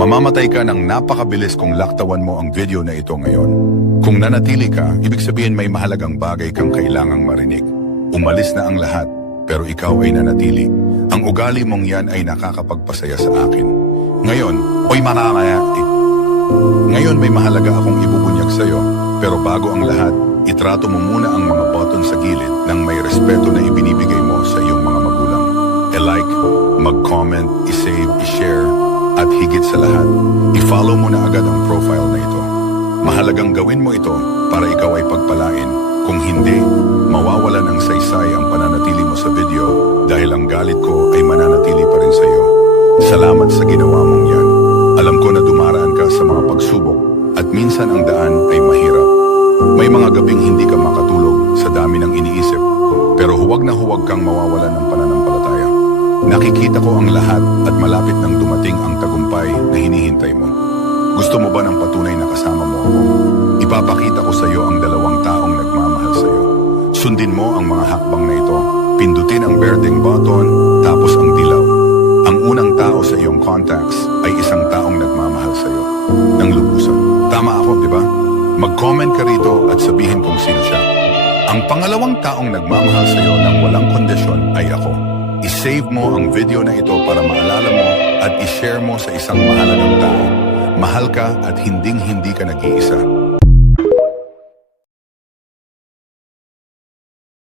Mamamatay ka ng napakabilis kung laktawan mo ang video na ito ngayon. Kung nanatili ka, ibig sabihin may mahalagang bagay kang kailangang marinig. Umalis na ang lahat, pero ikaw ay nanatili. Ang ugali mong yan ay nakakapagpasaya sa akin. Ngayon, Ngayon may mahalaga akong ibubunyag sa'yo, pero bago ang lahat, itrato mo muna ang mga button sa gilid ng may respeto na ibinibigay mo sa iyong mga magulang. I-like, mag-comment, i-save, i-share, at higit sa lahat, i-follow mo na agad ang profile na ito. Mahalagang gawin mo ito para ikaw ay pagpalain. Kung hindi, mawawalan ang saysay ang pananatili mo sa video dahil ang galit ko ay mananatili pa rin sa iyo. Salamat sa ginawa mong yan. Alam ko na dumaraan ka sa mga pagsubok at minsan ang daan ay mahirap. May mga gabing hindi ka makatulog sa dami ng iniisip, pero huwag na huwag kang mawawalan ng pananampalataya. Nakikita ko ang lahat at malapit nang dumating ang tagumpay na hinihintay mo. Gusto mo ba ng patunay na kasama mo ako? Ipapakita ko sa iyo ang dalawang taong nagmamahal sa iyo. Sundin mo ang mga hakbang na ito. Pindutin ang berdeng button, tapos ang dilaw. Ang unang tao sa iyong contacts ay isang taong nagmamahal sa iyo. Nang lubusan. Tama ako, di ba? Mag-comment ka rito at sabihin kung sino siya. Ang pangalawang taong nagmamahal sa iyo ng walang kondisyon ay ako. I-save mo ang video na ito para maalala mo at i-share mo sa isang mahalagang tao. Mahal ka at hinding-hindi ka nag-iisa.